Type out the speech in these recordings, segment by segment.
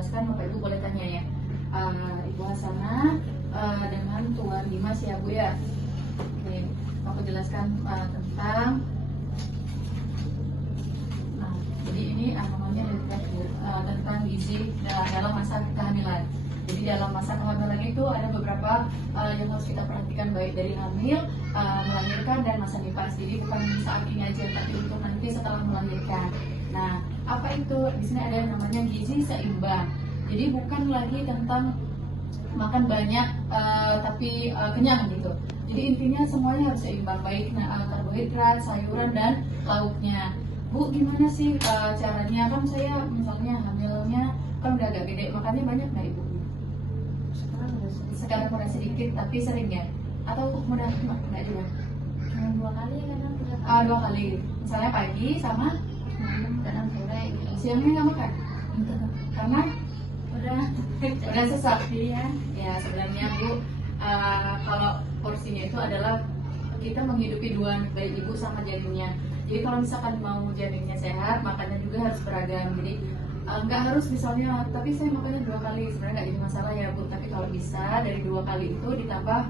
jelaskan, Bapak Ibu boleh tanya ya. Ibu Hasanah dengan Tuan Dimas ya Bu ya. Oke, aku jelaskan tentang jadi ini namanya tentang gizi dalam masa kehamilan. Jadi dalam masa kehamilan itu ada beberapa yang harus kita perhatikan, baik dari hamil, melahirkan, dan masa nifas. Jadi bukan saat ini aja, tapi untuk nanti setelah melahirkan. Nah, apa itu? Di sini ada yang namanya gizi seimbang. Jadi bukan lagi tentang makan banyak tapi kenyang gitu. Jadi intinya semuanya harus seimbang, baik karbohidrat, sayuran, dan lauknya. Bu, gimana sih caranya? Kan saya misalnya hamilnya kan udah agak gede, makannya banyak nggak Ibu? Sekarang udah sedikit, tapi sering ya? Atau mudah enggak juga? 2 kali kadang 2 kali. Misalnya pagi sama kadang sore gitu. siangnya nggak makan? Karena udah sesak. Iya. Ya sebenarnya Bu, kalau porsinya itu adalah kita menghidupi dua, baik ibu sama janinnya. Jadi kalau misalkan mau janinnya sehat, makannya juga harus beragam. Jadi nggak harus misalnya, tapi saya makannya 2 kali, sebenarnya nggak jadi masalah ya Bu. Tapi kalau bisa dari 2 kali itu ditambah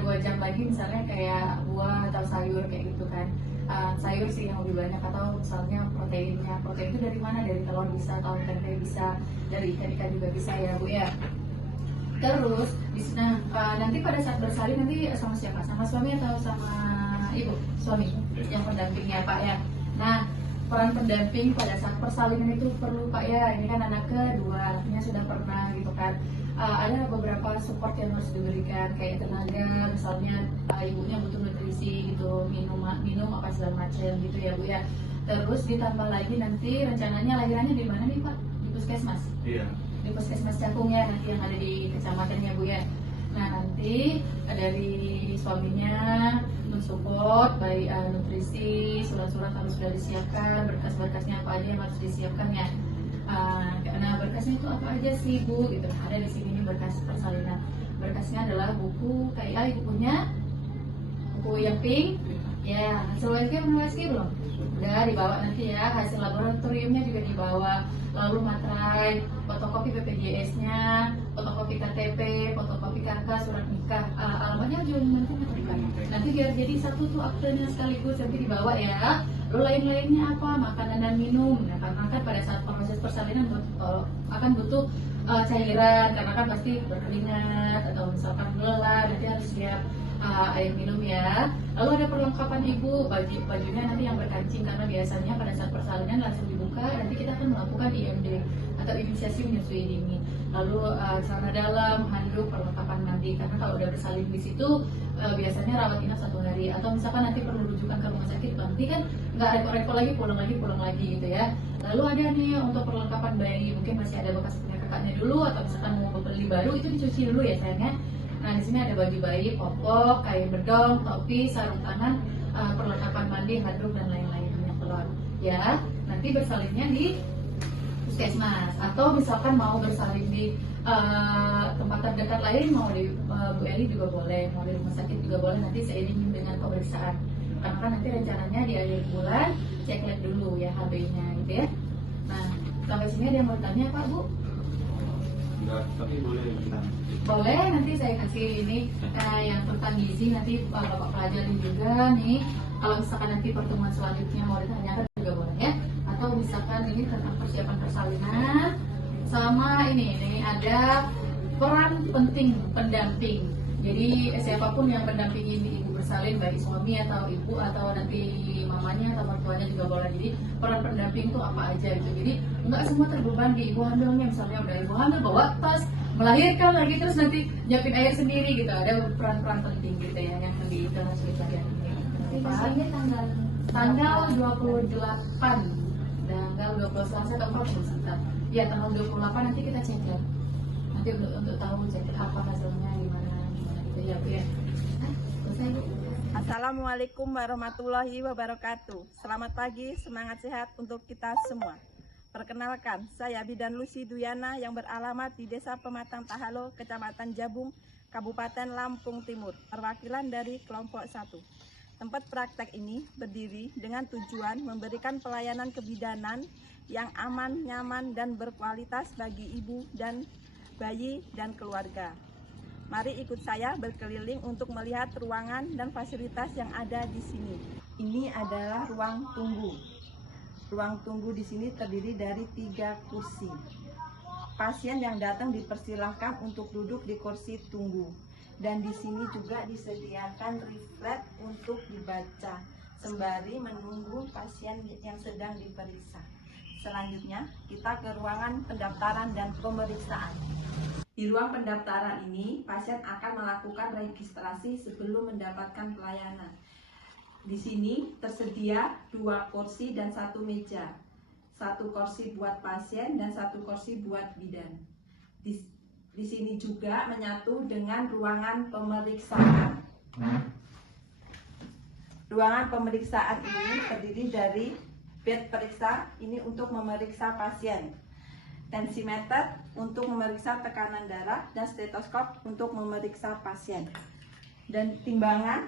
2 jam lagi, misalnya kayak buah atau sayur kayak gitu kan. Sayur sih yang lebih banyak, atau misalnya proteinnya. Protein itu dari mana? Dari telur bisa, atau tempe bisa, dari ikan-ikan juga bisa ya Bu ya. Terus, nanti pada saat bersalin nanti sama siapa? Sama suami atau sama ibu? Suami yang pendampingnya Pak ya. Nah, peran pendamping pada saat persalinan itu perlu Pak ya. Ini kan anak kedua, anaknya sudah pernah gitu kan. Ada beberapa support yang harus diberikan, kayak tenaga, misalnya ibunya butuh nutrisi gitu, minum apa segala macam gitu ya Bu ya. Terus ditambah lagi nanti rencananya lahirannya di mana nih Pak? Di puskesmas? Iya. Di puskesmas Cakung ya, nanti yang ada di kecamatannya Bu ya. Nah nanti dari suaminya mensupport baik nutrisi, surat-surat harus sudah disiapkan, berkas-berkasnya apa aja yang harus disiapkan ya. Nah berkasnya itu apa aja sih Bu? Gitu. Ada di sini nih berkas persalinan. Berkasnya adalah buku KIA, ibu punya buku yang pink. Ya, hasil USG belum? Udah dibawa nanti ya, hasil laboratoriumnya juga dibawa, lalu materai, fotokopi BPJS-nya, fotokopi KTP, fotokopi KK, surat nikah, alamatnya juga nanti berikan. Nanti biar jadi satu tuh aktenya sekaligus nanti dibawa ya. Lalu lain-lainnya apa? Makanan dan minum. Nah, karena kan pada saat proses persalinan akan butuh cairan, karena kan pasti berkeringat atau misalkan lelah, nanti harus siap air minum ya. Lalu ada perlengkapan ibu, bajunya nanti yang berkancing, karena biasanya pada saat persalinan langsung dibuka, nanti kita akan melakukan IMD atau imunisasi menyusui dini. Lalu celana dalam, handuk, perlengkapan mandi, karena kalau udah bersalin di situ biasanya rawat inap 1 hari, atau misalkan nanti perlu rujukan ke rumah sakit, nanti kan nggak repot-repot lagi, pulang lagi gitu ya. Lalu ada nih untuk perlengkapan bayi, mungkin masih ada bekas punya kakaknya dulu, atau misalkan mau beli baru, itu dicuci dulu ya sayangnya. Nah di sini ada baju bayi, popok, kain bedong, topi, sarung tangan, perlengkapan mandi, handuk, dan lain-lain, minyak telur. Ya, nanti bersalinnya di puskesmas, atau misalkan mau bersalin di tempat terdekat lain, mau di Bu Eli juga boleh, mau di rumah sakit juga boleh, nanti seiring dengan pemeriksaan. Karena kan nanti rencananya di akhir bulan cek lab dulu ya HB-nya gitu ya. Nah sampai sini ada yang mau tanya Pak Bu? Enggak, tapi boleh bilang. Boleh, nanti saya kasih ini yang tentang gizi, nanti Bapak pelajarin juga nih. Kalau misalkan nanti pertemuan selanjutnya mau ditanyakan juga boleh ya. Atau misalkan ini tentang persiapan persalinan, sama ini ada peran penting pendamping. Jadi siapapun yang mendampingi ibu bersalin, baik suami atau ibu atau nanti mamanya atau mertuanya juga boleh. Jadi peran pendamping itu apa aja gitu. Jadi nggak semua terbeban di ibu hamilnya, misalnya udah ibu hamil bawa tas, melahirkan lagi terus nanti nyiapin air sendiri gitu. Ada peran-peran penting gitu ya yang di dalam cerita ini. Biasanya Tanggal 28, tanggal 20 Selasa atau 40 sebentar. Ya tanggal 28 nanti kita cek ya. Nanti untuk tahu cek apa hasilnya gimana gitu ya Bu ya. Selesai Bu. Assalamualaikum warahmatullahi wabarakatuh. Selamat pagi, semangat sehat untuk kita semua. Perkenalkan, saya Bidan Lucy Duyana yang beralamat di Desa Pematang Tahalo, Kecamatan Jabung, Kabupaten Lampung Timur, perwakilan dari kelompok 1. Tempat praktek ini berdiri dengan tujuan memberikan pelayanan kebidanan yang aman, nyaman, dan berkualitas bagi ibu dan bayi dan keluarga. Mari ikut saya berkeliling untuk melihat ruangan dan fasilitas yang ada di sini. Ini adalah ruang tunggu. Ruang tunggu di sini terdiri dari 3 kursi. Pasien yang datang dipersilahkan untuk duduk di kursi tunggu. Dan di sini juga disediakan leaflet untuk dibaca sembari menunggu pasien yang sedang diperiksa. Selanjutnya, kita ke ruangan pendaftaran dan pemeriksaan. Di ruang pendaftaran ini, pasien akan melakukan registrasi sebelum mendapatkan pelayanan. Di sini tersedia 2 kursi dan 1 meja. 1 kursi buat pasien dan 1 kursi buat bidan. Di sini juga menyatu dengan ruangan pemeriksaan. Ruangan pemeriksaan ini terdiri dari bed periksa, ini untuk memeriksa pasien, tensimeter untuk memeriksa tekanan darah, dan stetoskop untuk memeriksa pasien, dan timbangan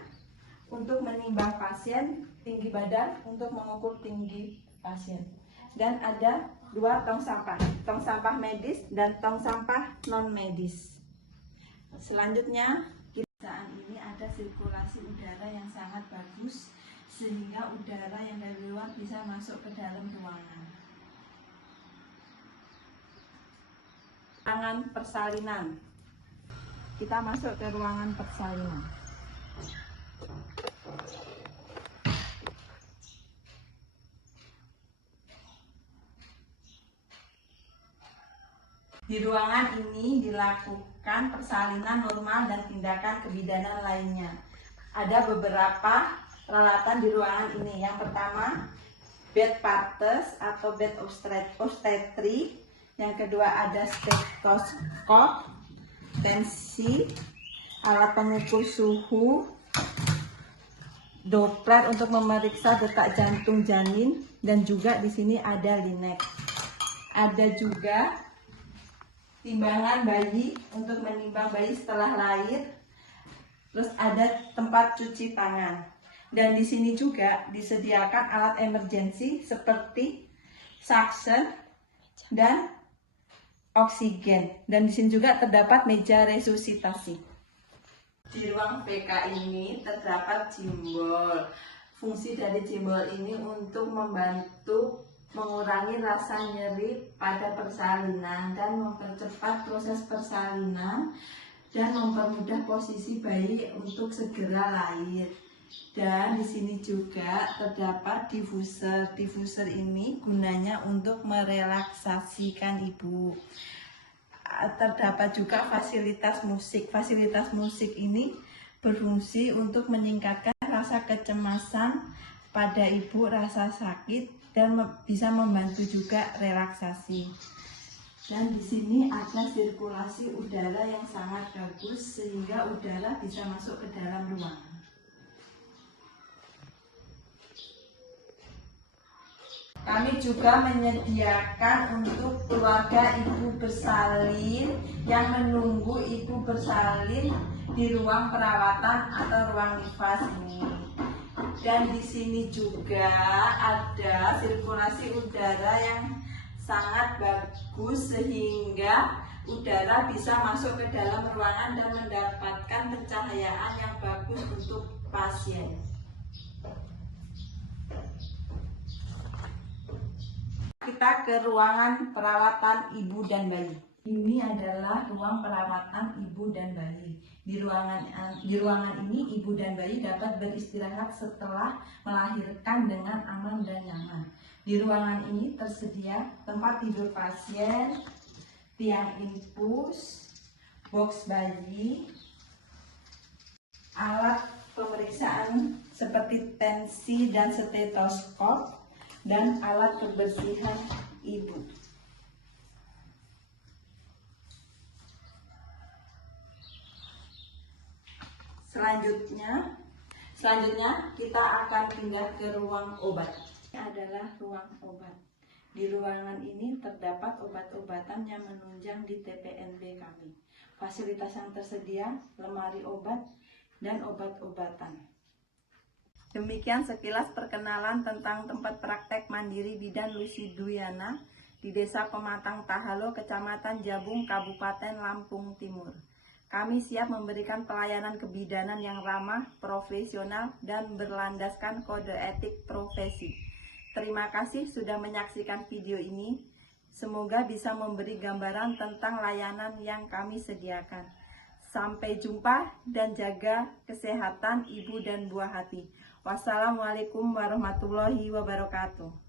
untuk menimbang pasien, tinggi badan untuk mengukur tinggi pasien. Dan ada 2 tong sampah medis dan tong sampah non medis. Selanjutnya, saat ini ada sirkulasi udara yang sangat bagus sehingga udara yang dari luar bisa masuk ke dalam ruangan. Ruangan persalinan. Kita masuk ke ruangan persalinan. Di ruangan ini dilakukan persalinan normal dan tindakan kebidanan lainnya. Ada beberapa peralatan di ruangan ini. Yang pertama, bed partes atau bed obstetri. Yang kedua ada stetoskop, tensi, alat pengukur suhu, Doppler untuk memeriksa detak jantung janin, dan juga di sini ada linek. Ada juga timbangan bayi untuk menimbang bayi setelah lahir. Terus ada tempat cuci tangan. Dan di sini juga disediakan alat emergensi seperti suction dan oksigen. Dan di sini juga terdapat meja resusitasi. Di ruang PK ini terdapat jimbol. Fungsi dari jimbol ini untuk membantu mengurangi rasa nyeri pada persalinan dan mempercepat proses persalinan dan mempermudah posisi bayi untuk segera lahir. Dan di sini juga terdapat diffuser. Diffuser ini gunanya untuk merelaksasikan ibu. Terdapat juga fasilitas musik. Fasilitas musik ini berfungsi untuk meningkatkan rasa kecemasan pada ibu, rasa sakit, dan bisa membantu juga relaksasi. Dan di sini ada sirkulasi udara yang sangat bagus sehingga udara bisa masuk ke dalam ruangan. Kami juga menyediakan untuk keluarga ibu bersalin yang menunggu ibu bersalin di ruang perawatan atau ruang nifas ini. Dan di sini juga ada sirkulasi udara yang sangat bagus sehingga udara bisa masuk ke dalam ruangan dan mendapatkan pencahayaan yang bagus untuk pasien. Kita ke ruangan perawatan ibu dan bayi. Ini adalah ruang perawatan ibu dan bayi. Di ruangan ini ibu dan bayi dapat beristirahat setelah melahirkan dengan aman dan nyaman. Di ruangan ini tersedia tempat tidur pasien, tiang infus, box bayi, alat pemeriksaan seperti tensi dan stetoskop, dan alat kebersihan ibu. Selanjutnya kita akan pindah ke ruang obat. Ini adalah ruang obat. Di ruangan ini terdapat obat-obatan yang menunjang di TPNB kami. Fasilitas yang tersedia, lemari obat dan obat-obatan. Demikian sekilas perkenalan tentang tempat praktek mandiri bidan Lucy Duyana di Desa Pematang Tahalo, Kecamatan Jabung, Kabupaten Lampung Timur. Kami siap memberikan pelayanan kebidanan yang ramah, profesional, dan berlandaskan kode etik profesi. Terima kasih sudah menyaksikan video ini. Semoga bisa memberi gambaran tentang layanan yang kami sediakan. Sampai jumpa dan jaga kesehatan ibu dan buah hati. Wassalamualaikum warahmatullahi wabarakatuh.